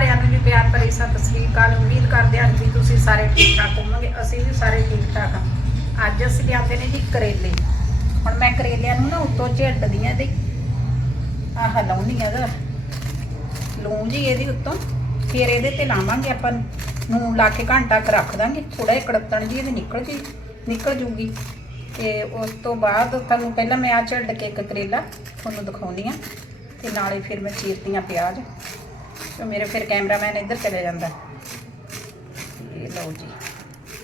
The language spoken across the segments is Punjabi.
ਸਾਰਿਆਂ ਨੂੰ ਜੀ ਪਿਆਰ ਭਰੀ ਸਤਿ ਸ੍ਰੀ ਅਕਾਲ। ਉਮੀਦ ਕਰਦੇ ਹਾਂ ਵੀ ਤੁਸੀਂ ਸਾਰੇ ਠੀਕ ਠਾਕ ਹੋਵੋਗੇ। ਅਸੀਂ ਵੀ ਸਾਰੇ ਠੀਕ ਠਾਕ ਹਾਂ। ਅੱਜ ਅਸੀਂ ਲਿਆਂਦੇ ਨੇ ਜੀ ਕਰੇਲੇ। ਹੁਣ ਮੈਂ ਕਰੇਲਿਆਂ ਨੂੰ ਨਾ ਉੱਤੋਂ ਝਿੜਦੀ ਆ ਇਹਦੇ ਆਹ ਲਾਉਣੀ ਆ ਇਹਦਾ। ਲੂਣ ਜੀ ਇਹਦੀ ਉੱਤੋਂ। ਫਿਰ ਇਹਦੇ ਤੇ ਲਾਵਾਂਗੇ ਆਪਾਂ ਨੂੰ ਲਾ ਕੇ ਘੰਟਾ ਕ ਰੱਖ ਦਾਂਗੇ। ਥੋੜਾ ਜਿਹਾ ਕੜਤਣ ਜੀ ਇਹਦੇ ਨਿਕਲ ਜੀ, ਨਿਕਲ ਜੂਗੀ। ਤੇ ਉਸ ਤੋਂ ਬਾਅਦ ਤੁਹਾਨੂੰ ਪਹਿਲਾਂ ਮੈਂ ਆ ਝਿੜਕ ਕੇ ਇੱਕ ਕਰੇਲਾ ਤੁਹਾਨੂੰ ਦਿਖਾਉਣੀ ਆ ਤੇ ਨਾਲੇ ਫਿਰ ਮੈਂ ਚੀਰਦੀ ਚੀਰਤੀਆਂ ਪਿਆਜ਼। ਤੇ ਮੇਰੇ ਫਿਰ ਕੈਮਰਾਮੈਨ ਇੱਧਰ ਚਲੇ ਜਾਂਦਾ। ਇਹ ਲਓ ਜੀ।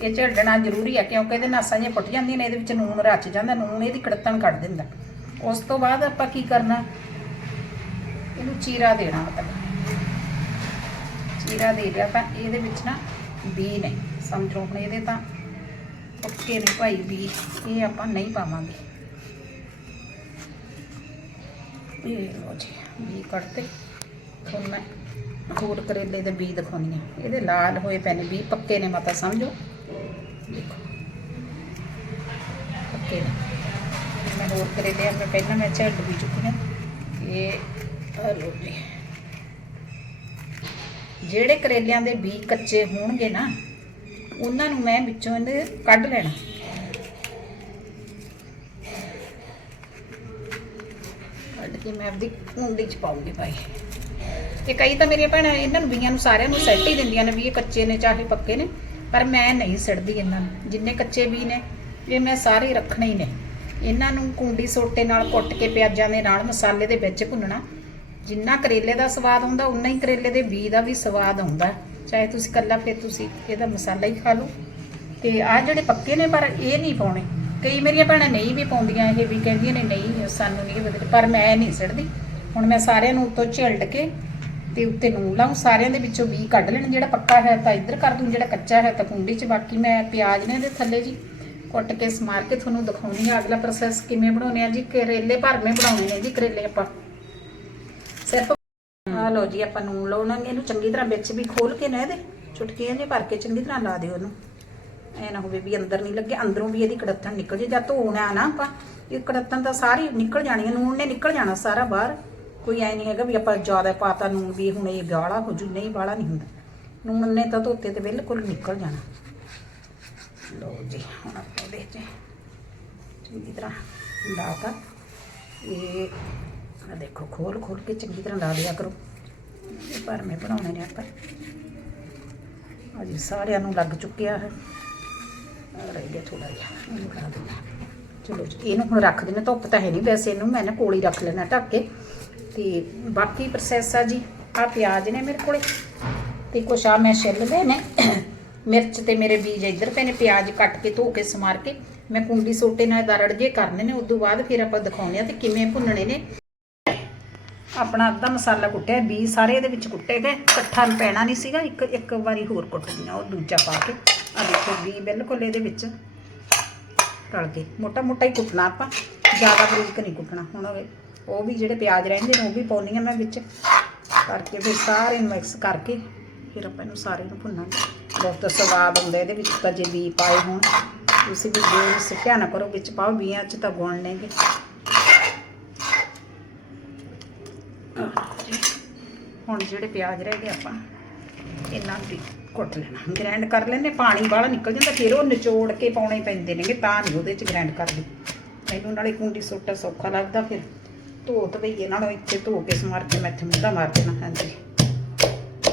ਇਹ ਝੜਨਾ ਜ਼ਰੂਰੀ ਹੈ ਕਿਉਂਕਿ ਇਹਦੇ ਨਾਸਾਂ ਜੇ ਪੁੱਟ ਜਾਂਦੀਆਂ ਨੇ, ਇਹਦੇ ਵਿੱਚ ਨੂਨ ਰਚ ਜਾਂਦਾ, ਨੂਨ ਇਹਦੀ ਕੜਤਣ ਕੱਢ ਦਿੰਦਾ। ਉਸ ਤੋਂ ਬਾਅਦ ਆਪਾਂ ਕੀ ਕਰਨਾ? ਇਹਨੂੰ ਚੀਰਾ ਦੇਣਾ ਮਤਲਬ। ਚੀਰਾ ਦੇ ਲਿਆ ਤਾਂ ਇਹਦੇ ਵਿੱਚ ਨਾ ਬੀ ਨੇ, ਸਮਝੋ ਹੁਣ ਇਹਦੇ ਤਾਂ ਪੱਕੇ ਨੇ ਭਾਈ ਬੀ, ਇਹ ਆਪਾਂ ਨਹੀਂ ਪਾਵਾਂਗੇ। ਇਹ ਲੋ ਜੀ, ਬੀ ਕੱਢਤੇ ਹੁਣ ਮੈਂ ਹੋਰ ਕਰੇਲੇ ਦੇ ਬੀ ਦਿਖਾਉਣੀ ਆ ਇਹਦੇ ਲਾਲ ਹੋਏ ਪਏ ਬੀ ਪੱਕੇ ਨੇ ਮਤਾ, ਸਮਝੋ? ਦੇਖੋ। ਪੱਕੇ ਨੇ। ਮੈਂ ਹੋਰ ਕਰੇਲੇ ਮੈਂ ਪਹਿਲਾਂ ਮੈਂ ਝੱਡ ਵੀ ਚੁੱਕੀ ਹਾਂ। ਇਹ ਆ ਲੋ ਜੀ। ਜਿਹੜੇ ਕਰੇਲਿਆਂ ਦੇ ਬੀ ਕੱਚੇ ਹੋਣਗੇ ਨਾ, ਉਹਨਾਂ ਨੂੰ ਮੈਂ ਵਿੱਚੋਂ ਇਹਦੇ ਕੱਢ ਲੈਣਾ। ਕੱਢ ਕੇ ਮੈਂ ਆਪਦੀ ਕੁੰਡੀ ਚ ਪਾਉਂਗੀ ਭਾਈ। ਤੇ ਕਈ ਤਾਂ ਮੇਰੀਆਂ ਭੈਣਾਂ ਇਹਨਾਂ ਨੂੰ ਬੀਆਂ ਨੂੰ ਸਾਰਿਆਂ ਨੂੰ ਸੈੱਟ ਹੀ ਦਿੰਦੀਆਂ ਨੇ ਵੀ ਇਹ ਕੱਚੇ ਨੇ ਚਾਹੇ ਪੱਕੇ ਨੇ, ਪਰ ਮੈਂ ਨਹੀਂ ਸਿੜਦੀ ਇਹਨਾਂ ਨੂੰ। ਜਿੰਨੇ ਕੱਚੇ ਬੀ ਨੇ, ਇਹ ਮੈਂ ਸਾਰੇ ਰੱਖਣੇ ਹੀ ਨੇ। ਇਹਨਾਂ ਨੂੰ ਕੁੰਡੀ ਸੋਟੇ ਨਾਲ ਕੁੱਟ ਕੇ ਪਿਆਜ਼ਾਂ ਦੇ ਨਾਲ ਮਸਾਲੇ ਦੇ ਵਿੱਚ ਭੁੰਨਣਾ, ਜਿੰਨਾ ਕਰੇਲੇ ਦਾ ਸਵਾਦ ਹੁੰਦਾ ਉਨਾ ਹੀ ਕਰੇਲੇ ਦੇ ਬੀ ਦਾ ਵੀ ਸਵਾਦ ਆਉਂਦਾ ਚਾਹੇ ਤੁਸੀਂ ਕੱਲਾ ਫਿਰ ਤੁਸੀਂ ਇਹਦਾ ਮਸਾਲਾ ਹੀ ਖਾ ਲਓ। ਤੇ ਆਹ ਜਿਹੜੇ ਪੱਕੇ ਨੇ, ਪਰ ਇਹ ਨਹੀਂ ਪਾਉਣੇ। ਕਈ ਮੇਰੀਆਂ ਭੈਣਾਂ ਨਹੀਂ ਵੀ ਪਾਉਂਦੀਆਂ, ਇਹ ਵੀ ਕਹਿੰਦੀਆਂ ਨੇ, ਨਹੀਂ, ਸਾਨੂੰ ਨਹੀਂ ਬਦਲ ਪਰ ਮੈਂ ਨਹੀਂ ਸਿੜਦੀ ਹੁਣ ਮੈਂ ਸਾਰਿਆਂ ਨੂੰ ਉੱਤੋਂ ਝਿਲਡ ਕੇ ਤੇ ਉੱਤੇ ਨੂਨ ਲਾਉਂ, ਸਾਰਿਆਂ ਦੇ ਵਿੱਚੋਂ ਵੀ ਕੱਢ ਲੈਣ, ਜਿਹੜਾ ਪੱਕਾ ਹੈ ਤਾਂ ਇੱਧਰ ਕਰ ਦੂੰ, ਜਿਹੜਾ ਕੱਚਾ ਹੈ ਤਾਂ ਕੁੰਡੀ 'ਚ, ਬਾਕੀ ਮੈਂ ਪਿਆਜ਼ ਨੇ ਇਹਦੇ ਥੱਲੇ ਜੀ ਕੁੱਟ ਕੇ ਸਮਾਰ ਕੇ ਤੁਹਾਨੂੰ ਦਿਖਾਉਣੀ ਆ ਅਗਲਾ ਪ੍ਰੋਸੈਸ ਕਿਵੇਂ ਬਣਾਉਣੇ ਆ ਜੀ, ਕਰੇਲੇ ਭਰਵੇਂ ਬਣਾਉਣੇ ਨੇ ਜੀ ਕਰੇਲੇ ਆਪਾਂ। ਸਿਰਫ ਆ ਲਓ ਜੀ, ਆਪਾਂ ਨੂਨ ਲਾਉਣਾਂਗੇ ਇਹਨੂੰ ਚੰਗੀ ਤਰ੍ਹਾਂ ਵਿੱਚ ਵੀ ਖੋਲ ਕੇ ਨਾ ਇਹਦੇ, ਚੁਟਕੀਆਂ ਜੇ ਭਰ ਕੇ ਚੰਗੀ ਤਰ੍ਹਾਂ ਲਾ ਦਿਓ ਇਹਨੂੰ। ਐ ਨਾ ਹੋਵੇ ਵੀ ਅੰਦਰ ਨਹੀਂ ਲੱਗੇ, ਅੰਦਰੋਂ ਵੀ ਇਹਦੀ ਕੜੱਤਣ ਨਿਕਲ ਜੇ, ਜਾਂ ਧੋਣਾ ਨਾ ਆਪਾਂ, ਇਹ ਕੜੱਤਣ ਤਾਂ ਸਾਰੀ ਨਿਕਲ ਜਾਣੀ ਹੈ ਨੂਨ ਨੇ ਨਿਕਲ ਜਾਣਾ ਸਾਰਾ ਬਾਹਰ। ਕੋਈ ਐ ਨਹੀਂ ਹੈਗਾ ਵੀ ਆਪਾਂ ਜ਼ਿਆਦਾ ਪਾਤਾ ਨੂਨ ਵੀ ਹੁਣ ਇਹ ਗਾਲਾ ਹੋ ਜੂ, ਨਹੀਂ ਵਾਲਾ ਨਹੀਂ ਹੁੰਦਾ। ਨੂਨ ਨੇ ਤਾਂ ਧੋਤੇ ਤੇ ਬਿਲਕੁਲ ਨਿਕਲ ਜਾਣਾ। ਲਓ ਜੀ, ਹੁਣ ਆਪਾਂ ਇਹਦੇ 'ਚ ਚੰਗੀ ਤਰ੍ਹਾਂ ਲਾਤਾ ਇਹ ਆ ਦੇਖੋ, ਖੋਲ ਖੋਲ ਕੇ ਚੰਗੀ ਤਰ੍ਹਾਂ ਲਾ ਲਿਆ ਕਰੋ। ਇਹ ਭਰਵੇਂ ਬਣਾਉਣੇ ਨੇ ਆਪਾਂ। ਅਜੇ ਸਾਰਿਆਂ ਨੂੰ ਲੱਗ ਚੁੱਕਿਆ ਹੈ। ਆ ਰਹਿ ਗਿਆ ਥੋੜਾ ਜਿਹਾ, ਇਹਨੂੰ ਲਾ ਦਿੰਦਾ ਚਲੋ ਇਹਨੂੰ ਹੁਣ ਰੱਖ ਦਿੰਦੇ ਧੁੱਪ ਤਾਂ ਹੈ ਨਹੀਂ ਵੈਸੇ ਇਹਨੂੰ, ਮੈਂ ਨਾ ਕੋਲ ਹੀ ਰੱਖ ਲੈਣਾ ਢੱਕ ਕੇ। ਤੇ ਬਾਕੀ ਪ੍ਰੋਸੈਸ ਆ ਜੀ ਆ ਪਿਆਜ਼ ਨੇ ਮੇਰੇ ਕੋਲੇ। ਤੇ ਕੁਛ ਆ ਮੈਂ ਛਿੱਲ ਲਏ ਨੇ। ਮਿਰਚ ਤੇ ਮੇਰੇ ਬੀਜ ਇੱਧਰ ਪਏ ਨੇ, ਪਿਆਜ਼ ਕੱਟ ਕੇ ਧੋ ਕੇ ਸਮਾਰ ਕੇ ਮੈਂ ਕੁੰਡੀ ਸੋਟੇ ਨਾਲ ਦਰੜ ਜੇ ਕਰਨੇ ਨੇ, ਉਦੋਂ ਬਾਅਦ ਫਿਰ ਆਪਾਂ ਦਿਖਾਉਂਦੇ ਆ ਤੇ ਕਿਵੇਂ ਭੁੰਨਣੇ ਨੇ। ਆਪਣਾ ਅੱਧਾ ਮਸਾਲਾ ਕੁੱਟਿਆ, ਬੀ ਸਾਰੇ ਇਹਦੇ ਵਿੱਚ ਕੁੱਟੇ ਗਏ। ਇਕੱਠਾ ਪੈਣਾ ਨਹੀਂ ਸੀਗਾ, ਇੱਕ ਇੱਕ ਵਾਰੀ ਹੋਰ ਕੁੱਟਦੀਆਂ ਉਹ ਦੂਜਾ ਪਾ ਕੇ। ਆ ਦੇਖੋ, ਬੀ ਬਿਲਕੁਲ ਇਹਦੇ ਵਿੱਚ ਰਲ ਗਏ। ਮੋਟਾ ਮੋਟਾ ਹੀ ਕੁੱਟਣਾ ਆਪਾਂ, ਜ਼ਿਆਦਾ ਬਰੀਕ ਨਹੀਂ ਕੁੱਟਣਾ, ਹੁਣ ਉਹ ਵੀ ਜਿਹੜੇ ਪਿਆਜ਼ ਰਹਿੰਦੇ ਨੇ, ਉਹ ਵੀ ਪਾਉਣੀ ਆ ਮੈਂ ਵਿੱਚ। ਕਰਕੇ ਫਿਰ ਸਾਰੇ ਮਿਕਸ ਕਰਕੇ ਫਿਰ ਆਪਾਂ ਇਹਨੂੰ ਸਾਰੇ ਨੂੰ ਭੁੰਨਾਂਗੇ। ਬਹੁਤ ਸਵਾਦ ਹੁੰਦਾ ਇਹਦੇ ਵਿੱਚ ਤਾਂ ਜੇ ਬੀ ਪਾਏ ਹੋਣ, ਤੁਸੀਂ ਵੀ ਜੇ ਸਿੱਖਿਆ ਨਾ ਕਰੋ, ਵਿੱਚ ਪਾਓ ਬੀਆਂ 'ਚ ਤਾਂ ਗੁਣ ਲੈਂਗੇ ਹੁਣ ਜਿਹੜੇ ਪਿਆਜ਼ ਰਹਿ ਗਏ ਆਪਾਂ, ਇਹਨਾਂ ਨੂੰ ਵੀ ਕੁੱਟ ਲੈਣਾ। ਗ੍ਰਾਈਂਡ ਕਰ ਲੈਣੇ ਪਾਣੀ ਬਾਹਲਾ ਨਿਕਲ ਜਾਂਦਾ, ਫਿਰ ਉਹ ਨਿਚੋੜ ਕੇ ਪਾਉਣੇ ਪੈਂਦੇ ਨੇਗੇ, ਤਾਂ ਨਹੀਂ ਉਹਦੇ ਚ ਗ੍ਰਾਈਂਡ ਕਰਦੀ। ਮੈਨੂੰ ਨਾਲੇ ਕੁੰਡੀ ਸੁੱਟਾ ਸੌਖਾ ਲੱਗਦਾ ਫਿਰ। ਧੋ ਧਵਈਏ ਨਾਲੋਂ ਇੱਥੇ ਧੋ ਕੇ ਸਮਾਰ ਕੇ ਮੈਂ ਇੱਥੇ ਮੁੰਡਾ ਮਾਰ ਦੇਣਾ, ਹਾਂਜੀ।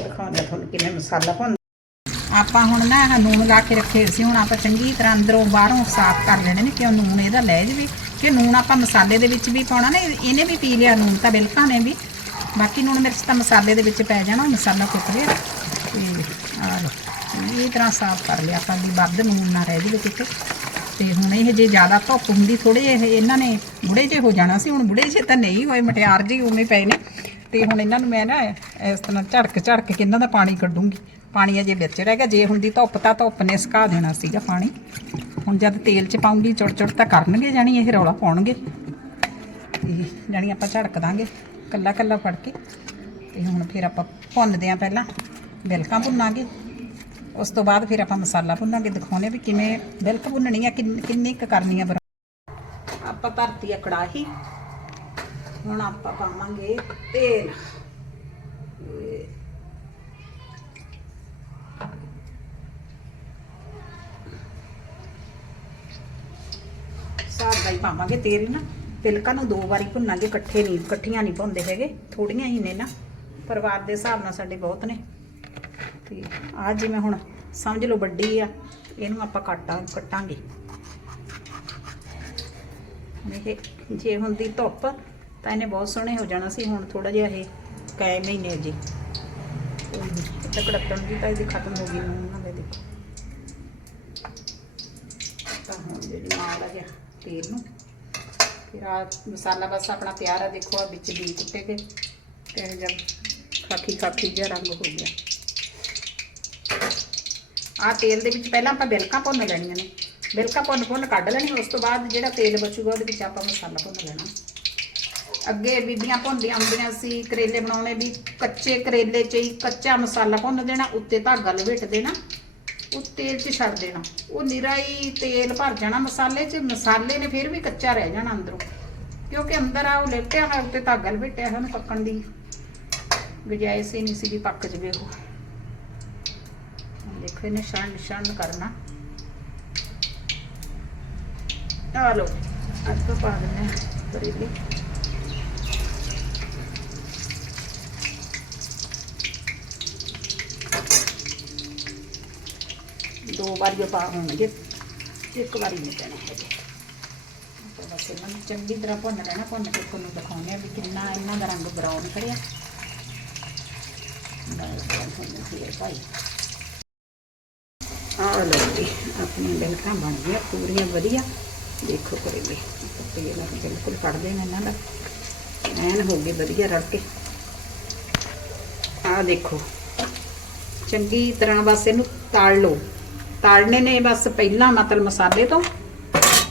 ਦਿਖਾਉਂਦਾ ਤੁਹਾਨੂੰ ਕਿਵੇਂ ਮਸਾਲਾ ਭੁੰਨ ਆਪਾਂ ਹੁਣ ਨਾ ਆਹ ਨੂਨ ਲਾ ਕੇ ਰੱਖੇ ਸੀ, ਹੁਣ ਆਪਾਂ ਚੰਗੀ ਤਰ੍ਹਾਂ ਅੰਦਰੋਂ ਬਾਹਰੋਂ ਸਾਫ਼ ਕਰ ਲੈਣੇ ਨੇ, ਕਿਉਂ ਨੂਨ ਇਹਦਾ ਲੈ ਜਵੇ। ਕਿ ਨੂਨ ਆਪਾਂ ਮਸਾਲੇ ਦੇ ਵਿੱਚ ਵੀ ਪਾਉਣਾ ਨਾ, ਇਹ- ਇਹਨੇ ਵੀ ਪੀ ਲਿਆ ਲੂਣ ਤਾਂ ਬਿਲਕੁਲ ਨੇ ਵੀ। ਬਾਕੀ ਲੂਣ ਮਿਰਚ ਤਾਂ ਮਸਾਲੇ ਦੇ ਵਿੱਚ ਪੈ ਜਾਣਾ ਮਸਾਲਾ ਕੁੱਟ ਲਿਆ। ਤੇ ਆ ਲਓ, ਇਹ ਤਰ੍ਹਾਂ ਸਾਫ਼ ਕਰ ਲਿਆ ਆਪਾਂ ਵੀ ਵੱਧ ਲੂਣ ਨਾ ਰਹਿ ਜਾਵੇ ਕਿਤੇ। ਤੇ ਹੁਣ ਇਹ ਜੇ ਜ਼ਿਆਦਾ ਧੁੱਪ ਹੁੰਦੀ ਥੋੜੇ ਜਿਹੇ ਇਹਨਾਂ ਨੇ ਬੁੜੇ ਜੇ ਹੋ ਜਾਣਾ ਸੀ, ਹੁਣ ਬੁੜੇ ਜੇ ਤਾਂ ਨਹੀਂ ਹੋਏ, ਮਟਿਆਰ ਜੀ ਉਵੇਂ ਪਏ ਨੇ। ਤੇ ਹੁਣ ਇਹਨਾਂ ਨੂੰ ਮੈਂ ਨਾ ਇਸ ਤਰ੍ਹਾਂ ਝੜਕ ਝੜਕ ਕੇ ਇਹਨਾਂ ਦਾ ਪਾਣੀ ਕੱਢੂੰਗੀ। ਪਾਣੀ ਅਜੇ ਵਿੱਚ ਰਹਿ ਗਿਆ, ਜੇ ਹੁੰਦੀ ਧੁੱਪ ਤਾਂ ਧੁੱਪ ਨੇ ਸੁਕਾ ਦੇਣਾ ਸੀਗਾ ਪਾਣੀ। ਹੁਣ ਜਦ ਤੇਲ 'ਚ ਪਾਉਂਗੀ, ਚੁੜ ਚੁੜ ਤਾਂ ਕਰਨਗੇ ਜਾਣੀ, ਇਹ ਰੌਲਾ ਪਾਉਣਗੇ। ਤੇ ਜਾਣੀ ਆਪਾਂ ਝੜਕ ਦਾਂਗੇ ਕੱਲਾ ਕੱਲਾ ਫੜ ਕੇ। ਤੇ ਹੁਣ ਫਿਰ ਆਪਾਂ ਭੁੰਨਦੇ ਆਂ ਪਹਿਲਾਂ, ਬਿਲਕਾਂ ਭੁੰਨਾਂਗੇ। ਉਸ ਤੋਂ ਬਾਅਦ ਫਿਰ ਆਪਾਂ ਮਸਾਲਾ ਭੁੰਨਾਂਗੇ ਦਿਖਾਉਨੇ ਵੀ ਕਿਵੇਂ ਬਿਲਕ ਭੁੰਨਣੀ ਆ, ਕਿੰਨੀ ਕੁ ਕਰਨੀ ਆ ਆਪਾਂ ਧਰਤੀ ਆ ਕੜਾਹੀ। ਹੁਣ ਆਪਾਂ ਪਾਵਾਂਗੇ ਤੇਲ। ਸਾਦਾ ਹੀ ਪਾਵਾਂਗੇ ਤੇਲ ਨਾ। ਤਿਲਕਾ ਨੂੰ ਦੋ ਵਾਰੀ ਭੁੰਨਾਂਗੇ, ਇਕੱਠੇ ਨਹੀਂ, ਇਕੱਠੀਆਂ ਨਹੀਂ ਭੁੰਦੇ ਹੈਗੇ। ਥੋੜੀਆਂ ਹੀ ਨੇ ਨਾ। ਪਰਿਵਾਰ ਦੇ ਹਿਸਾਬ ਨਾਲ ਸਾਡੇ ਬਹੁਤ ਨੇ। ਤੇ ਆ ਜਿਵੇਂ ਹੁਣ ਸਮਝ ਲਓ ਵੱਡੀ ਆ, ਇਹਨੂੰ ਆਪਾਂ ਕੱਟਾਂ ਕੱਟਾਂਗੇ। ਇਹ ਜੇ ਹੁੰਦੀ ਧੁੱਪ, ਤਾਂ ਇਹਨੇ ਬਹੁਤ ਸੋਹਣੇ ਹੋ ਜਾਣਾ ਸੀ, ਹੁਣ ਥੋੜਾ ਜਿਹਾ ਇਹ ਕਾਇਮ ਹੀ ਨੇ ਜੀ ਤੇ ਕੜਤਣ ਦੀ ਤਾਂ ਇਹਦੀ ਖਤਮ ਹੋ ਗਈ ਹੁਣ ਉਹਨਾਂ ਦੇ ਦੇਖੋ। ਤਾਂ ਹੁਣ ਜਿਹੜੀ ਨਾਲ ਆ ਗਿਆ ਤੇਲ ਨੂੰ, ਫਿਰ ਆ ਮਸਾਲਾ ਬਸ ਆਪਣਾ ਤਿਆਰ ਆ, ਦੇਖੋ ਆ ਵਿੱਚ ਬੀ ਕੁੱਟੇ ਕੇ, ਤੇ ਇਹ ਜਦ ਖਾਕੀ ਖਾਕੀ ਜਿਹਾ ਰੰਗ ਹੋ ਗਿਆ। ਆ ਤੇਲ ਦੇ ਵਿੱਚ ਪਹਿਲਾਂ ਆਪਾਂ ਬਿਲਕਾਂ ਭੁੰਨ ਲੈਣੀਆਂ ਨੇ। ਬਿਲਕਾਂ ਭੁੰਨ ਭੁੰਨ ਕੱਢ ਲੈਣੀ, ਉਸ ਤੋਂ ਬਾਅਦ ਜਿਹੜਾ ਤੇਲ ਬਚੂਗਾ ਉਹਦੇ ਵਿੱਚ ਆਪਾਂ ਮਸਾਲਾ ਭੁੰਨ ਲੈਣਾ। ਅੱਗੇ ਬੀਬੀਆਂ ਭੁੰਨਦੀਆਂ ਹੁੰਦੀਆਂ ਸੀ, ਕਰੇਲੇ ਬਣਾਉਣੇ ਵੀ, ਕੱਚੇ ਕਰੇਲੇ 'ਚ ਹੀ ਕੱਚਾ ਮਸਾਲਾ ਭੁੰਨ ਦੇਣਾ, ਉੱਤੇ ਧਾਗਾ ਲਪੇਟ ਦੇਣਾ, ਉਹ ਤੇਲ 'ਚ ਛੱਡ ਦੇਣਾ। ਉਹ ਨਿਰਾ ਹੀ ਤੇਲ ਭਰ ਜਾਣਾ ਮਸਾਲੇ 'ਚ, ਮਸਾਲੇ ਨੇ ਫਿਰ ਵੀ ਕੱਚਾ ਰਹਿ ਜਾਣਾ ਅੰਦਰੋਂ। ਕਿਉਂਕਿ ਅੰਦਰ ਆ ਉਹ ਲੇਟਿਆ ਹੋਇਆ, ਉੱਤੇ ਧਾਗਾ ਲਪੇਟਿਆ ਹੋਇਆ, ਉਹਨੂੰ ਪੱਕਣ ਦੀ ਗੁਜਾਇਸ਼ ਹੀ ਨਹੀਂ ਸੀ ਵੀ ਪੱਕ ਜਵੇ ਉਹ। ਹੁਣ ਦੇਖੋ ਇਹਨੇ ਛਣ ਨਿਸ਼ਾਨ ਕਰਨਾ ਆ ਲੋ ਅੱਜ ਤੋਂ ਪਾ ਦਿੰਦੇ ਹਾਂ ਕਰੇਲੇ ਦੋ ਵਾਰੀ ਉਹ ਪਾ ਹੋਣਗੇ ਇੱਕ ਵਾਰੀ ਨਹੀਂ ਪੈਣਾ ਹੈਗੇ ਤਾਂ ਬਸ ਇਹਨਾਂ ਨੂੰ ਚੰਗੀ ਤਰ੍ਹਾਂ ਭੁੰਨ ਲੈਣਾ ਭੁੰਨ ਕੇ ਤੁਹਾਨੂੰ ਦਿਖਾਉਂਦੇ ਆ ਵੀ ਕਿੰਨਾ ਇਹਨਾਂ ਦਾ ਰੰਗ ਬਰਾਊਨ ਕਰਿਆ ਨਾਲ ਬਰਾਊਨ ਹੋਣਾ ਫਿਰ ਭਾਈ ਆਹ ਲਓ ਜੀ, ਆਪਣੀਆਂ ਬਿਲਕਾਂ ਬਣ ਗਈਆਂ, ਪੂਰੀਆਂ ਵਧੀਆ। ਦੇਖੋ ਕਰੇਲੇ ਤੇਲ ਆ ਬਿਲਕੁਲ ਕੱਢ ਦੇਣਾ ਇਹਨਾਂ ਦਾ। ਐਨ ਹੋ ਗਏ ਵਧੀਆ ਰਲ ਕੇ। ਆਹ ਦੇਖੋ, ਚੰਗੀ ਤਰ੍ਹਾਂ ਬਸ ਇਹਨੂੰ ਤਾਲ ਲਓ। ਤਾਲਣੇ ਨੇ ਬਸ ਪਹਿਲਾਂ ਮਤਲਬ ਮਸਾਲੇ ਤੋਂ।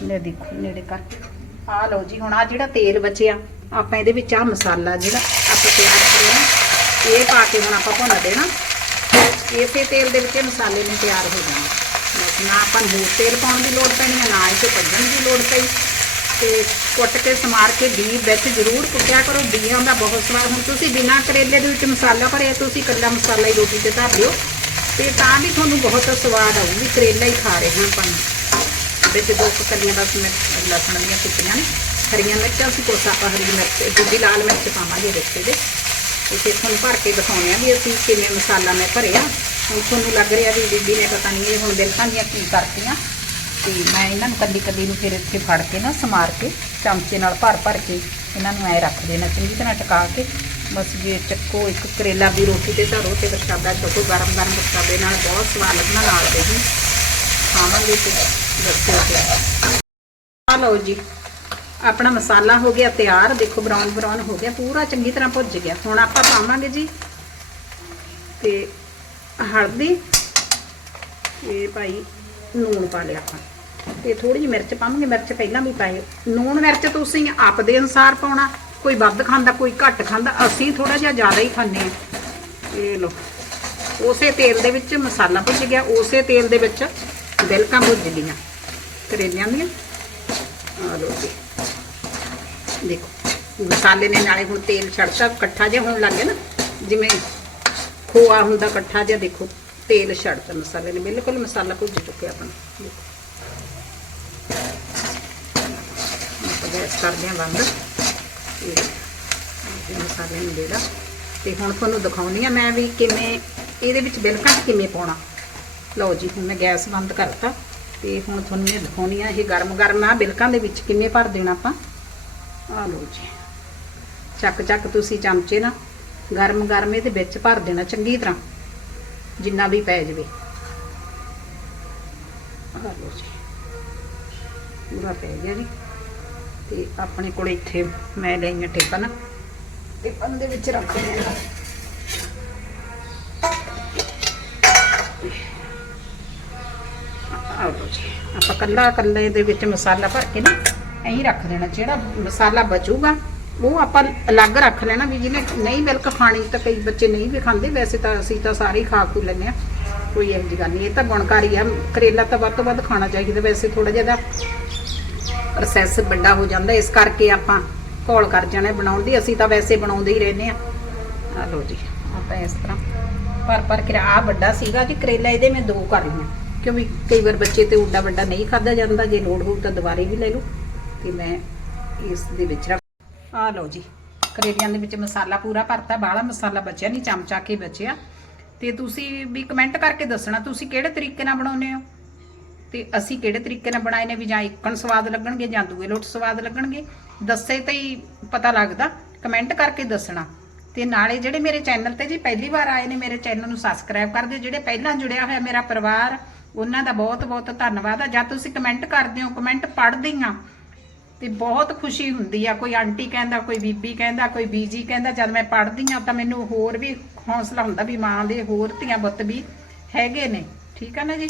ਲੈ ਦੇਖੋ, ਨੇੜੇ ਕਰ। ਆ ਲਓ ਜੀ, ਹੁਣ ਆ ਜਿਹੜਾ ਤੇਲ ਬਚਿਆ, ਆਪਾਂ ਇਹਦੇ ਵਿੱਚ ਆ ਮਸਾਲਾ ਜਿਹੜਾ ਆਪਾਂ ਤਿਆਰ ਕਰਿਆ, ਇਹ ਪਾ ਕੇ ਹੁਣ ਆਪਾਂ ਭੁੰਨ ਦੇਣਾ। ਇਸੇ ਤੇਲ ਦੇ ਵਿੱਚ ਇਹ ਮਸਾਲੇ ਨੇ ਤਿਆਰ ਹੋ ਜਾਣੇ। ਬਸ ਨਾ ਆਪਾਂ ਨੂੰ ਹੋਰ ਤੇਲ ਪਾਉਣ ਦੀ ਲੋੜ ਪੈਣੀ ਹੈ ਨਾ ਇਹ ਕੱਢਣ ਦੀ ਲੋੜ ਪਈ। ਤੇ ਕੁੱਟ ਕੇ ਸਮਾਰ ਕੇ ਬੀ ਵਿੱਚ ਜ਼ਰੂਰ ਕੁੱਟਿਆ ਕਰੋ। ਬੀਆਂ ਦਾ ਬਹੁਤ ਸਵਾਦ। ਹੁਣ ਤੁਸੀਂ ਬਿਨਾ ਕਰੇਲੇ ਦੇ ਵਿੱਚ ਮਸਾਲਾ ਭਰਿਆ, ਤੁਸੀਂ ਇਕੱਲਾ ਮਸਾਲਾ ਹੀ ਰੋਟੀ ਤੇ ਧਰ ਲਿਓ। ਤੇ ਤਾਂ ਵੀ ਤੁਹਾਨੂੰ ਬਹੁਤ ਸਵਾਦ ਆਊਗੀ ਕਰੇਲਾ ਹੀ ਖਾ ਰਹੇ ਹਾਂ ਆਪਾਂ ਵਿੱਚ ਦੋ ਕੁ ਕਲੀਆਂ ਬਸ ਮੈਂ ਲਸਣ ਦੀਆਂ ਕੁੱਟੀਆਂ ਨੇ। ਹਰੀਆਂ ਮਿਰਚਾਂ ਅਸੀਂ ਕੋਸਾ ਆਪਾਂ ਹਰੀ ਮਿਰਚ, ਦੂਜੀ ਲਾਲ ਮਿਰਚ ਪਾਵਾਂਗੇ ਵਿੱਚ ਦੇ। ਤੇ ਫਿਰ ਤੁਹਾਨੂੰ ਭਰ ਕੇ ਦਿਖਾਉਂਦੇ ਆ ਵੀ ਅਸੀਂ ਕਿਵੇਂ ਮਸਾਲਾ ਮੈਂ ਭਰਿਆ। ਹੁਣ ਤੁਹਾਨੂੰ ਲੱਗ ਰਿਹਾ ਵੀ ਬੀਬੀ ਨੇ ਪਤਾ ਨਹੀਂ ਇਹ ਹੁਣ ਦਿਲਕਾਂ ਦੀਆਂ ਕੀ ਕਰਤੀਆਂ। ਤੇ ਮੈਂ ਇਹਨਾਂ ਨੂੰ ਕੱਲੀ ਕੱਲੀ ਨੂੰ ਫਿਰ ਇੱਥੇ ਫੜ ਕੇ ਨਾ ਸਮਾਰ ਕੇ ਚਮਚੇ ਨਾਲ ਭਰ ਭਰ ਕੇ ਇਹਨਾਂ ਨੂੰ ਐ ਰੱਖ ਦੇਣਾ ਚੰਗੀ ਤਰ੍ਹਾਂ ਟਿਕਾ ਕੇ। ਬਸ ਜੇ ਚੱਕੋ ਇੱਕ ਕਰੇਲਾ ਦੀ ਰੋਟੀ ਤੇ ਧਰੋ ਤੇ ਪ੍ਰਸ਼ਾਦਾ ਚੱਕੋ ਗਰਮ ਗਰਮ ਪ੍ਰਸ਼ਾਦੇ ਨਾਲ ਬਹੁਤ ਸਵਾਦ ਲੱਗਣਾ ਨਾਲ ਦੇ ਜੀ ਖਾਵਾਂਗੇ ਤੇ ਦੱਸਿਓ ਤੇ ਆ ਲਓ ਜੀ। ਆਪਣਾ ਮਸਾਲਾ ਹੋ ਗਿਆ ਤਿਆਰ, ਦੇਖੋ ਬਰਾਊਨ ਬਰਾਊਨ ਹੋ ਗਿਆ, ਪੂਰਾ ਚੰਗੀ ਤਰ੍ਹਾਂ ਭੁੱਜ ਗਿਆ। ਹੁਣ ਆਪਾਂ ਪਾਵਾਂਗੇ ਜੀ ਤੇ ਹਲਦੀ ਇਹ ਭਾਈ ਲੂਣ ਪਾ ਲਿਆ ਆਪਾਂ। ਤੇ ਥੋੜੀ ਜਿਹੀ ਮਿਰਚ ਪਾਵਾਂਗੇ, ਮਿਰਚ ਪਹਿਲਾਂ ਵੀ ਪਾਏ। ਲੂਣ ਮਿਰਚ ਤੁਸੀਂ ਆਪ ਦੇ ਅਨਸਾਰ ਪਾਉਣਾ, ਕੋਈ ਵੱਧ ਖਾਂਦਾ, ਕੋਈ ਘੱਟ ਖਾਂਦਾ, ਅਸੀਂ ਥੋੜਾ ਜਿਹਾ ਜ਼ਿਆਦਾ ਹੀ ਖਾਂਦੇ ਆ ਇਹ ਲੋ ਉਸੇ ਤੇਲ ਦੇ ਵਿੱਚ ਮਸਾਲਾ ਭੁੱਜ ਗਿਆ, ਉਸੇ ਤੇਲ ਦੇ ਵਿੱਚ ਬਿਲਕਾਂ ਭੁੱਜ ਗਈਆਂ। ਕਰੇਲਿਆਂ ਦੀਆਂ। ਆ ਲੋ ਜੀ। ਦੇਖੋ, ਮਸਾਲੇ ਨੇ ਨਾਲੇ ਹੁਣ ਤੇਲ ਛੱਡਤਾ, ਇਕੱਠਾ ਜਿਹਾ ਹੋਣ ਲੱਗ ਗਿਆ ਨਾ, ਜਿਵੇਂ ਖੋਆ ਹੁੰਦਾ ਇਕੱਠਾ ਜਿਹਾ, ਦੇਖੋ, ਤੇਲ ਛੱਡਤਾ ਮਸਾਲੇ ਨੇ, ਬਿਲਕੁਲ ਮਸਾਲਾ ਭੁੱਜ ਚੁੱਕਿਆ ਆਪਣਾ, ਦੇਖੋ। ਗੈਸ ਕਰਦੇ ਹਾਂ ਬੰਦ ਤੇ ਇਹ ਮਸਾਲੇ ਨੂੰ ਦੇ ਦਾਂ ਤੇ ਹੁਣ ਤੁਹਾਨੂੰ ਦਿਖਾਉਣੀ ਆ ਮੈਂ ਵੀ ਕਿਵੇਂ, ਇਹਦੇ ਵਿੱਚ ਬਿਲਕੁਲ ਕਿਵੇਂ ਪਾਉਣਾ। ਲਓ ਜੀ, ਹੁਣ ਮੈਂ ਗੈਸ ਬੰਦ ਕਰਤਾ, ਤੇ ਹੁਣ ਤੁਹਾਨੂੰ ਇਹ ਦਿਖਾਉਣੀ ਆ ਇਹ ਗਰਮ ਗਰਮ ਆ, ਬਿਲਕਾਂ ਦੇ ਵਿੱਚ ਕਿਵੇਂ ਭਰ ਦੇਣਾ ਆਪਾਂ। ਆ ਲਓ ਜੀ। ਚੱਕ ਚੱਕ ਤੁਸੀਂ ਚਮਚੇ ਨਾ ਗਰਮ ਗਰਮ ਇਹਦੇ ਵਿੱਚ ਭਰ ਦੇਣਾ ਚੰਗੀ ਤਰ੍ਹਾਂ, ਜਿੰਨਾ ਵੀ ਪੈ ਜਵੇ। ਆ ਲਓ ਜੀ। ਪੂਰਾ ਪੈ ਗਿਆ ਜੀ। ਤੇ ਆਪਣੇ ਕੋਲ ਇੱਥੇ ਮੈਂ ਲਈਆਂ ਟੇਪਨ। ਟੇਪਨ ਦੇ ਵਿੱਚ ਰੱਖ ਦਿੰਦਾ ਆਪਾਂ ਕੱਲਾ ਕੱਲੇ ਦੇ ਵਿੱਚ ਮਸਾਲਾ ਭਰ ਕੇ ਨਾ ਐਂ ਰੱਖ ਦੇਣਾ ਜਿਹੜਾ ਮਸਾਲਾ ਬਚੂਗਾ, ਉਹ ਆਪਾਂ ਅਲੱਗ ਰੱਖ ਲੈਣਾ ਵੀ ਜਿਹਨੇ ਨਹੀਂ ਮਿਲਕ ਖਾਣੀ ਤਾਂ ਕਈ ਬੱਚੇ ਨਹੀਂ ਵੀ ਖਾਂਦੇ, ਵੈਸੇ ਤਾਂ ਅਸੀਂ ਤਾਂ ਸਾਰੇ ਹੀ ਖਾ ਖੂ ਲੈਂਦੇ ਆ ਕੋਈ ਇਹੋ ਜਿਹੀ ਗੱਲ ਨਹੀਂ, ਇਹ ਤਾਂ ਗੁਣਕਾਰੀ ਆ, ਕਰੇਲਾ ਤਾਂ ਵੱਧ ਤੋਂ ਵੱਧ ਖਾਣਾ ਚਾਹੀਦਾ, ਵੈਸੇ ਥੋੜਾ ਜਿਹਾ ਪ੍ਰੋਸੈਸ ਵੱਡਾ ਹੋ ਜਾਂਦਾ, ਇਸ ਕਰਕੇ ਆਪਾਂ ਘੋਲ ਕਰ ਜਾਣਾ ਬਣਾਉਣ ਦੀ, ਅਸੀਂ ਤਾਂ ਵੈਸੇ ਬਣਾਉਂਦੇ ਹੀ ਰਹਿੰਦੇ ਆ ਆ ਲਓ ਜੀ, ਆਪਾਂ ਇਸ ਤਰ੍ਹਾਂ ਪਰ ਪਰ ਕੇ ਆ ਵੱਡਾ ਸੀਗਾ ਜੀ, ਕਰੇਲਾ ਇਹਦੇ ਮੈਂ ਦੋ ਕਰ ਲਈਆਂ, ਕਿਉਂਕਿ ਕਈ ਵਾਰ ਬੱਚੇ ਤੇ ਉੱਡਾ ਵੱਡਾ ਨਹੀਂ ਖਾਦਾ ਜਾਂਦਾ, ਜੇ ਲੋੜ ਹੋਊ ਤਾਂ ਦੁਬਾਰੇ ਵੀ ਲੈ ਲਓ। ਤੇ ਮੈਂ ਇਸ ਦੇ ਵਿੱਚ ਰੱਖ ਆ ਲਓ ਜੀ, ਕਰੇਲਿਆਂ ਦੇ ਵਿੱਚ ਮਸਾਲਾ ਪੂਰਾ ਭਰਤਾ, ਬਾਹਲਾ ਮਸਾਲਾ ਬਚਿਆ ਨਹੀਂ ਚਮਚਾ ਕੇ ਬਚਿਆ। ਤੇ ਤੁਸੀਂ ਵੀ ਕਮੈਂਟ ਕਰਕੇ ਦੱਸਣਾ, ਤੁਸੀਂ ਕਿਹੜੇ ਤਰੀਕੇ ਨਾਲ ਬਣਾਉਂਦੇ ਹੋ? ਤੇ ਅਸੀਂ ਕਿਹੜੇ ਤਰੀਕੇ ਨਾਲ ਬਣਾਏ ਨੇ ਵੀ ਜਾਂ ਇੱਕਣ ਸਵਾਦ ਲੱਗਣਗੇ ਜਾਂ ਦੂਏ ਲੋਟ ਸਵਾਦ ਲੱਗਣਗੇ? ਦੱਸੇ ਤਾਂ ਹੀ ਪਤਾ ਲੱਗਦਾ ਕਮੈਂਟ ਕਰਕੇ ਦੱਸਣਾ। ਤੇ ਨਾਲੇ ਜਿਹੜੇ ਮੇਰੇ ਚੈਨਲ ਤੇ ਜੀ ਪਹਿਲੀ ਵਾਰ ਆਏ ਨੇ, ਮੇਰੇ ਚੈਨਲ ਨੂੰ ਸਬਸਕ੍ਰਾਈਬ ਕਰ ਦਿਓ। ਜਿਹੜੇ ਪਹਿਲਾਂ ਜੁੜਿਆ ਹੋਇਆ ਮੇਰਾ ਪਰਿਵਾਰ, ਉਹਨਾਂ ਦਾ ਬਹੁਤ ਬਹੁਤ ਧੰਨਵਾਦ ਆ। ਜਾਂ ਤੁਸੀਂ ਕਮੈਂਟ ਕਰਦੇ ਹੋ ਕਮੈਂਟ ਪੜ੍ਹਦੀ ਆ। ਤੇ ਬਹੁਤ ਖੁਸ਼ੀ ਹੁੰਦੀ ਆ, ਕੋਈ ਆਂਟੀ ਕਹਿੰਦਾ, ਕੋਈ ਬੀਬੀ ਕਹਿੰਦਾ, ਕੋਈ ਬੀਜੀ ਕਹਿੰਦਾ, ਜਦ ਮੈਂ ਪੜ੍ਹਦੀ ਆ ਤਾਂ ਮੈਨੂੰ ਹੋਰ ਵੀ ਹੌਸਲਾ ਹੁੰਦਾ ਵੀ ਮਾਂ ਦੇ ਹੋਰ ਧੀਆਂ ਬੁੱਤ ਵੀ ਹੈਗੇ ਨੇ। ਠੀਕ ਆ ਨਾ ਜੀ?